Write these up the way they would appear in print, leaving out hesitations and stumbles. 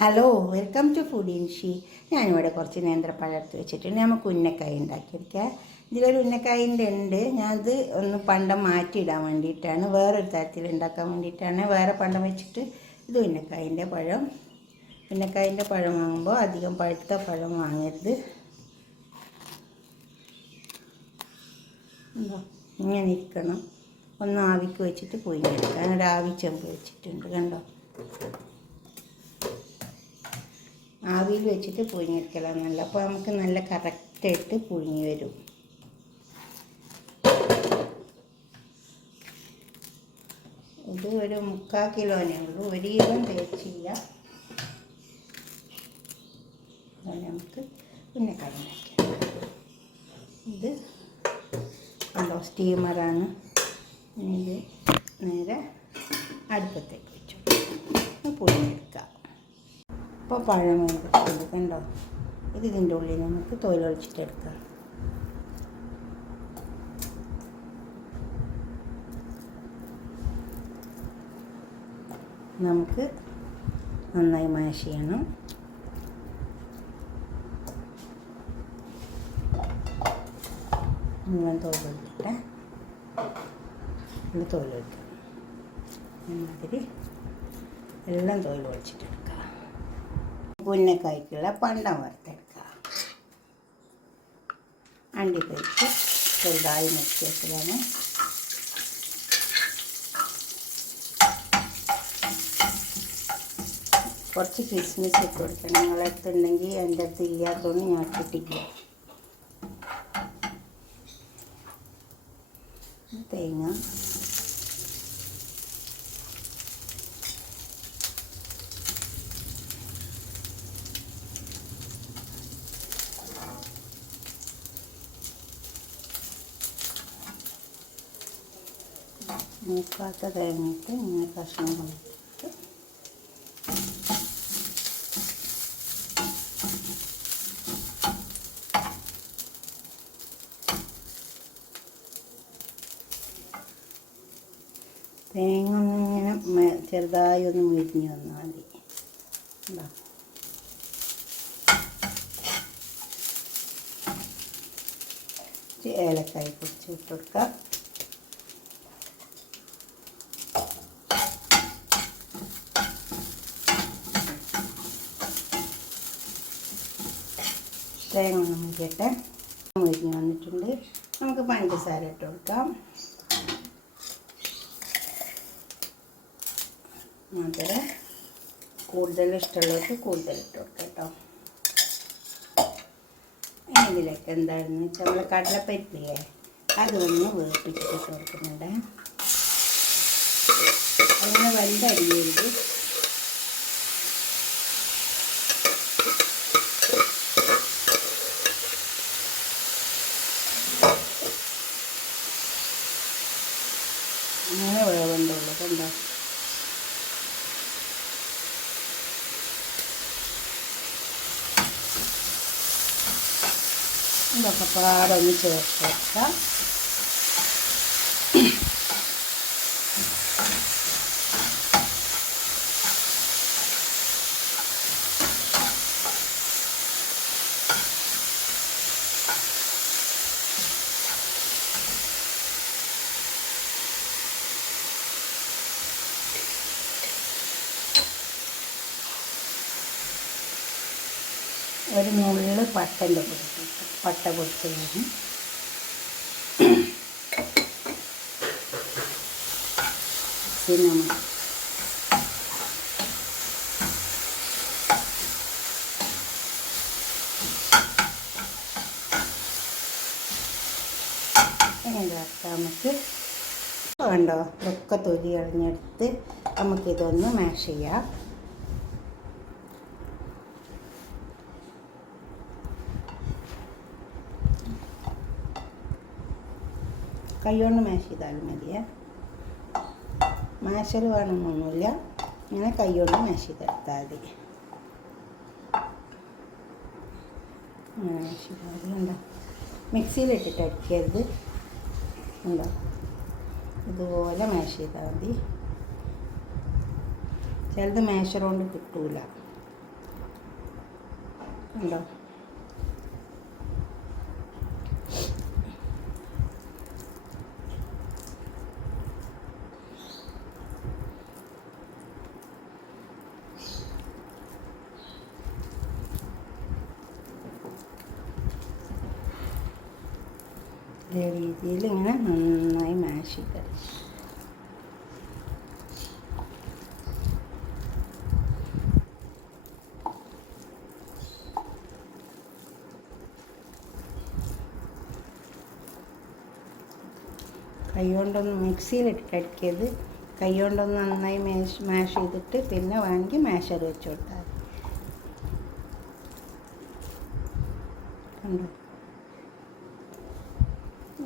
Hello, welcome to food ഇൻഷി. ഞാനിവിടെ കുറച്ച് നേന്ത്രപ്പഴം എടുത്ത് വെച്ചിട്ടുണ്ട്. നമുക്ക് ഉന്നക്കായ ഉണ്ടാക്കിയെടുക്കാം. ഇതിലൊരു ഉന്നക്കായൻ്റെ ഉണ്ട്. ഞാനത് ഒന്ന് പണ്ടം മാറ്റിയിടാൻ വേണ്ടിയിട്ടാണ്, വേറൊരു തരത്തിൽ ഉണ്ടാക്കാൻ വേണ്ടിയിട്ടാണ്. വേറെ പണ്ടം വെച്ചിട്ട് ഇത് ഉന്നക്കായൻ്റെ പഴം. ഉന്നക്കായൻ്റെ പഴം വാങ്ങുമ്പോൾ അധികം പഴുത്ത പഴം വാങ്ങരുത്. എന്തോ ഇങ്ങനെ ഇരിക്കണം. ഒന്ന് ആവിക്ക് വെച്ചിട്ട് പുഴുങ്ങിയെടുക്കാം. ഒരു ആവി ചെമ്പ് വെച്ചിട്ടുണ്ട്, കണ്ടോ. ആവിയിൽ വെച്ചിട്ട് പുഴുങ്ങിയെടുക്കലാണ് നല്ല. അപ്പോൾ നമുക്ക് നല്ല കറക്റ്റായിട്ട് പുഴുങ്ങി വരും. ഇത് ഒരു 3/4 കിലോനേ ഉള്ളൂ. ഒരു കിലോ തേച്ചില്ല. അതുകൊണ്ട് നമുക്ക് ഉന്നക്കായ ഉണ്ടാക്കിയാൽ ഇത് കണ്ടോ, സ്റ്റീമറാണ്. ഇത് നേരെ അടുപ്പത്തേക്ക് വെച്ചു പുഴുങ്ങിയെടുക്കാം. അപ്പോൾ പഴം എടുക്കുന്നത് കണ്ടോ. ഇതിൻ്റെ ഉള്ളിൽ നമുക്ക് തോലൊഴിച്ചിട്ടെടുക്കാം. നമുക്ക് നന്നായി മാഷ് ചെയ്യണം. മുഴുവൻ തോലെടുത്തിട്ട് ഇത് തോലെടുക്കുക. അതുമാതിരി എല്ലാം തോലൊഴിച്ചിട്ടെടുക്കുക. ഉന്നക്കായ്ക്കുള്ള പണ്ടം വറുത്തെടുക്കുക. അണ്ടിപ്പരിപ്പ് ചെറുതായി മുറിച്ച് വെച്ചതാണ്. കുറച്ച് കിസ്മിസ് ഇട്ട് കൊടുക്കണം. നിങ്ങളുടെ അടുത്തുണ്ടെങ്കിൽ എൻ്റെ അടുത്ത് ഇല്ലാത്തതുകൊണ്ട് ഞാൻ ഇട്ടിട്ടില്ല. തേങ്ങ, മൂക്കാത്ത തേങ്ങയിട്ട് ഇങ്ങനെ കഷ്ണം കൊടുത്തിട്ട് തേങ്ങ ഒന്നിങ്ങനെ ചെറുതായി ഒന്ന് മുരിഞ്ഞ് വന്നാൽ മതി. ഏലക്കായ പൊടിച്ച് ഇട്ട് കൊടുക്കാം. തേങ്ങ ഒന്ന് മുരിയട്ടെ. മുരിഞ്ഞ് വന്നിട്ടുണ്ട്. നമുക്ക് പഞ്ചസാര ഇട്ട് കൊടുക്കാം. മധുരം കൂടുതൽ ഇഷ്ടമുള്ളവർക്ക് കൂടുതൽ ഇട്ട് കൊടുക്കാം കേട്ടോ. ഇതിലേക്ക് എന്താണെന്ന് വെച്ചാൽ നമ്മൾ കടലപ്പരിപ്പില്ലേ, അതൊന്ന് വേപ്പിച്ചിട്ട് ഇട്ട് കൊടുക്കുന്നുണ്ട്. അതിന് വലുതരിയരുത്. അങ്ങനെ വേവുണ്ടുള്ളൂ കണ്ടോ. ഇതൊക്കെ പാടൊന്ന് ചേർത്ത് വെക്കാം. ഒരു നുള്ള് പട്ട പൊടിച്ച് വേണം. സിനമൺ, നമുക്ക് വേണ്ടോ ഇതൊക്കെ തൊലി കളഞ്ഞെടുത്ത് നമുക്കിതൊന്ന് മാഷ് ചെയ്യാം. കൈകൊണ്ട് മാഷ് ചെയ്താലും മതിയേ. മാഷൽ വേണമെന്നൊന്നുമില്ല. ഇങ്ങനെ കൈകൊണ്ട് മാഷ് ചെയ്തെടുത്താൽ മതി. മാഷ് ചെയ്താൽ ഉണ്ടോ, മിക്സിയിലിട്ടിട്ട് അടിക്കരുത്. ഉണ്ടോ, ഇതുപോലെ മാഷ് ചെയ്താൽ മതി. ചിലത് മാഷർ കൊണ്ട് കിട്ടൂല. ഉണ്ടോ? ഇതേ രീതിയിൽ ഇങ്ങനെ നന്നായി മാഷ് ചെയ്ത് കൈ കൊണ്ടൊന്ന് മിക്സിയിലിട്ടിട്ട് അടിക്കരുത്. കൈ കൊണ്ടൊന്ന് നന്നായി മാഷ് ചെയ്തിട്ട് പിന്നെ വേണമെങ്കിൽ മാഷർ വെച്ച് കൊടുത്താൽ മതി. കണ്ടോ?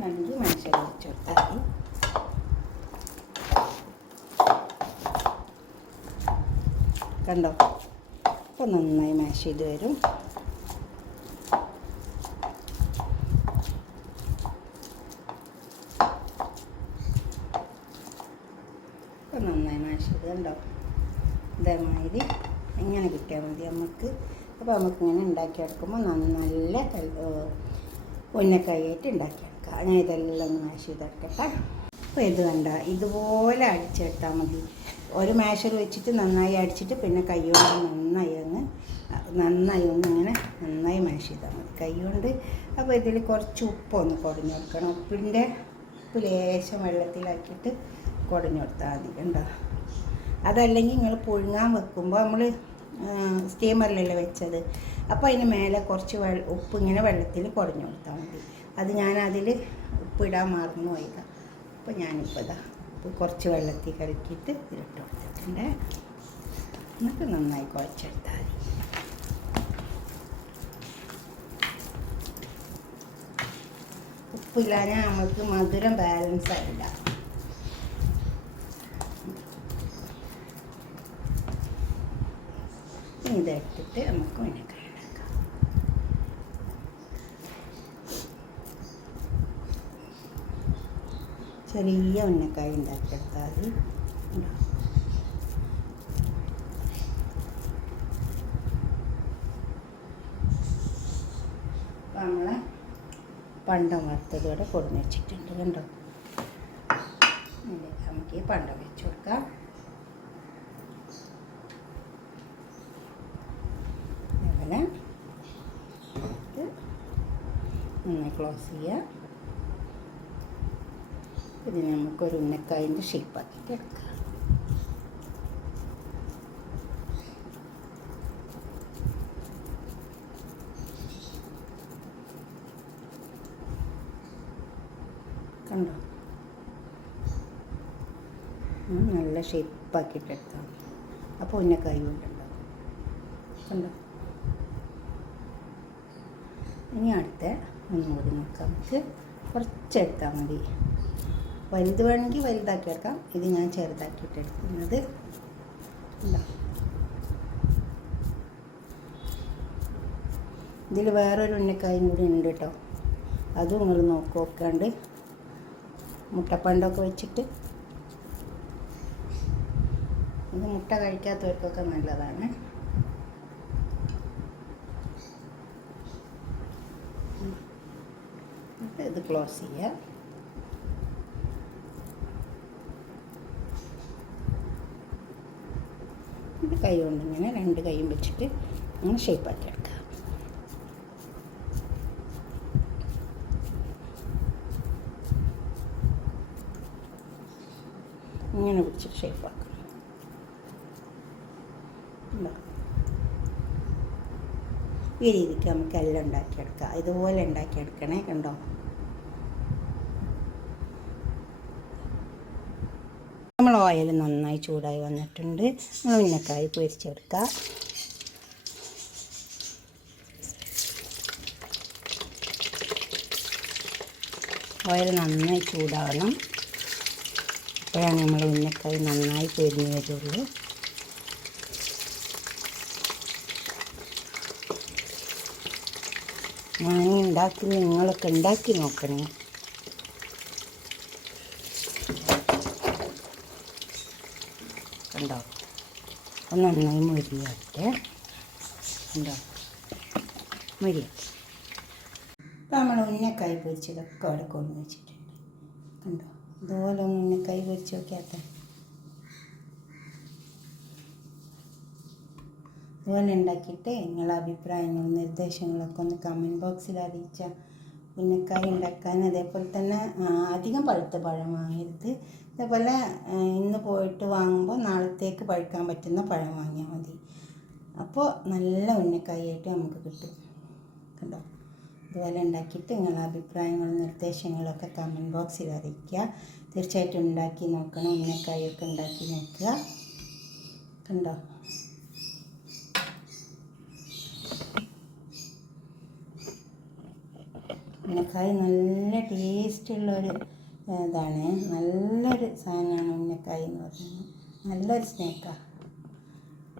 വേണമെങ്കിൽ മാഷർ വെച്ച് കൊടുത്താൽ മതി. കണ്ടോ? അപ്പോൾ നന്നായി മാഷ് ചെയ്ത് വരും. നന്നായി മാഷ് ചെയ്ത് കണ്ടോ? ഇതേമാതിരി ഇങ്ങനെ കിട്ടിയാൽ മതി നമുക്ക്. അപ്പോൾ നമുക്കിങ്ങനെ ഉണ്ടാക്കിയെടുക്കുമ്പോൾ നല്ല ഉന്നക്കായിട്ട് ഉണ്ടാക്കിയെടുക്കാം. ഞാൻ ഇതെല്ലാം ഒന്ന് മാഷ് ചെയ്തെടുക്കട്ടെ. അപ്പോൾ ഇത് കണ്ട ഇതുപോലെ അടിച്ചെടുത്താൽ മതി. ഒരു മാഷർ വെച്ചിട്ട് നന്നായി അടിച്ചിട്ട് പിന്നെ കൈ കൊണ്ട് നന്നായി ഒന്നിങ്ങനെ നന്നായി മാഷ് ചെയ്താൽ മതി കൈ കൊണ്ട്. അപ്പോൾ ഇതിൽ കുറച്ച് ഉപ്പൊന്ന് കുടഞ്ഞു കൊടുക്കണം. ഉപ്പ് ലേശം വെള്ളത്തിലാക്കിയിട്ട് കുടഞ്ഞു കൊടുത്താൽ മതി. കണ്ടോ? അതല്ലെങ്കിൽ നിങ്ങൾ പുഴുങ്ങാൻ വെക്കുമ്പോൾ നമ്മൾ സ്റ്റീമറിലല്ലേ വെച്ചത്, അപ്പോൾ അതിന് മേലെ കുറച്ച് ഉപ്പ് ഇങ്ങനെ വെള്ളത്തിൽ കുടഞ്ഞു കൊടുത്താൽ മതി. അത് ഞാനതിൽ ഉപ്പിടാൻ മറന്നു പോയിക്കാം. അപ്പോൾ ഞാനിപ്പോൾ ഇതാ ഉപ്പ് കുറച്ച് വെള്ളത്തിൽ കലക്കിയിട്ട് ഇതിലിട്ട് കൊടുത്തിട്ടുണ്ട്. എന്നിട്ട് നന്നായി കുഴച്ചെടുത്താൽ മതി. ഉപ്പില്ലാതെ നമുക്ക് മധുരം ബാലൻസ് ആയില്ല. ഇതെടുത്തിട്ട് നമുക്ക് ഉന്നക്കായ ഉണ്ടാക്കാം. ചെറിയ ഉന്നക്കായ ഉണ്ടാക്കിയെടുത്താൽ മതി. അപ്പം നമ്മളെ പണ്ടം വറുത്തതോടെ കൊടുന്ന് വെച്ചിട്ടുണ്ട്. കണ്ടോ? നമുക്ക് ഈ പണ്ടം വെച്ച് കൊടുക്കാം. നന്നായി ക്ലോസ് ചെയ്യുക. ഇതിന് നമുക്കൊരു ഉന്നക്കായൻ്റെ ഷേപ്പാക്കിയിട്ട് എടുക്കാം. കണ്ടോ? നല്ല ഷേപ്പാക്കിയിട്ട് എടുത്താൽ മതി. അപ്പോൾ ഉന്നക്കായ കൊണ്ടുണ്ടാവും. കണ്ടോ? ഇനി അടുത്ത ഒന്നുകൂടി നോക്കാം. നമുക്ക് കുറച്ചെടുത്താൽ മതി. വലുത് വേണമെങ്കിൽ വലുതാക്കി എടുക്കാം. ഇത് ഞാൻ ചെറുതാക്കിയിട്ട് എടുക്കുന്നത്. ഇതിൽ വേറൊരു ഉന്നക്കായും കൂടി ഉണ്ട് കേട്ടോ. അതും നിങ്ങൾ നോക്കാണ്ട് മുട്ടപ്പണ്ടൊക്കെ വെച്ചിട്ട്. ഇത് മുട്ട കഴിക്കാത്തവർക്കൊക്കെ നല്ലതാണ്. ഇത് ക്ലോസ് ചെയ്യുക. ഇത് കൈ കൊണ്ട് ഇങ്ങനെ രണ്ട് കൈയും വെച്ചിട്ട് ഇങ്ങനെ ഷേപ്പാക്കി എടുക്കുക. ഇങ്ങനെ പിടിച്ചിട്ട് ഷേപ്പാക്കണം. ഈ രീതിക്ക് നമുക്ക് എല്ലാം ഉണ്ടാക്കിയെടുക്കാം. ഇതുപോലെ ഉണ്ടാക്കിയെടുക്കണേ. കണ്ടോ? നമ്മൾ ഓയിൽ നന്നായി ചൂടായി വന്നിട്ടുണ്ട്. നമ്മൾ ഉന്നക്കായ പൊരിച്ചെടുക്കുക. ഓയിൽ നന്നായി ചൂടാവണം. അപ്പോഴാണ് നമ്മൾ ഉന്നക്കായ നന്നായി പൊരിഞ്ഞ് വരുള്ളൂ. ഞാൻ ഉണ്ടാക്കി നിങ്ങളൊക്കെ ഉണ്ടാക്കി നോക്കണേ. കണ്ടോ? നന്നായി മൊരിയട്ടെ. കണ്ടോ? മതി. ഇപ്പം നമ്മൾ ഉന്നക്കായ് പൊരിച്ചതൊക്കെ അവിടെ കൊണ്ടു വെച്ചിട്ടുണ്ട്. കണ്ടോ, ഇതുപോലെ ഒന്ന് ഉന്നക്കായ് പൊരിച്ച് നോക്കിയാത്ത ഇതുപോലെ ഉണ്ടാക്കിയിട്ട് നിങ്ങളുടെ അഭിപ്രായങ്ങളും നിർദ്ദേശങ്ങളൊക്കെ ഒന്ന് കമൻറ്റ് ബോക്സിൽ അറിയിച്ചാൽ ഉന്നക്കായ് ഉണ്ടാക്കാൻ. അതേപോലെ തന്നെ അധികം പഴുത്ത പഴം വാങ്ങരുത്. അതേപോലെ ഇന്ന് പോയിട്ട് വാങ്ങുമ്പോൾ നാളത്തേക്ക് പഴുക്കാൻ പറ്റുന്ന പഴം വാങ്ങിയാൽ മതി. അപ്പോൾ നല്ല ഉന്നക്കായായിട്ട് നമുക്ക് കിട്ടും. കണ്ടോ, ഇതുപോലെ ഉണ്ടാക്കിയിട്ട് നിങ്ങളുടെ അഭിപ്രായങ്ങളും നിർദ്ദേശങ്ങളൊക്കെ കമൻറ്റ് ബോക്സിൽ അറിയിക്കുക. തീർച്ചയായിട്ടും ഉണ്ടാക്കി നോക്കണം. ഉന്നക്കായൊക്കെ ഉണ്ടാക്കി നോക്കുക. കണ്ടോ, ഉന്നക്കായ് നല്ല ടേസ്റ്റുള്ളൊരു ഇതാണ്. നല്ലൊരു സാധനമാണ് ഉന്നക്കായ് എന്ന് പറയുന്നത്. നല്ലൊരു സ്നാക്കാണ്.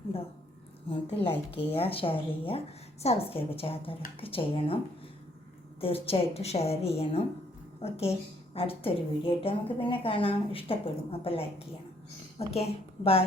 ഉണ്ടോ, എന്നിട്ട് ലൈക്ക് ചെയ്യുക, ഷെയർ ചെയ്യുക, സബ്സ്ക്രൈബ് ചെയ്യാത്തവരൊക്കെ ചെയ്യണം. തീർച്ചയായിട്ടും ഷെയർ ചെയ്യണം. ഓക്കെ, അടുത്തൊരു വീഡിയോ ആയിട്ട് നമുക്ക് പിന്നെ കാണാം. ഇഷ്ടപ്പെടും, അപ്പോൾ ലൈക്ക് ചെയ്യണം. Okay, by.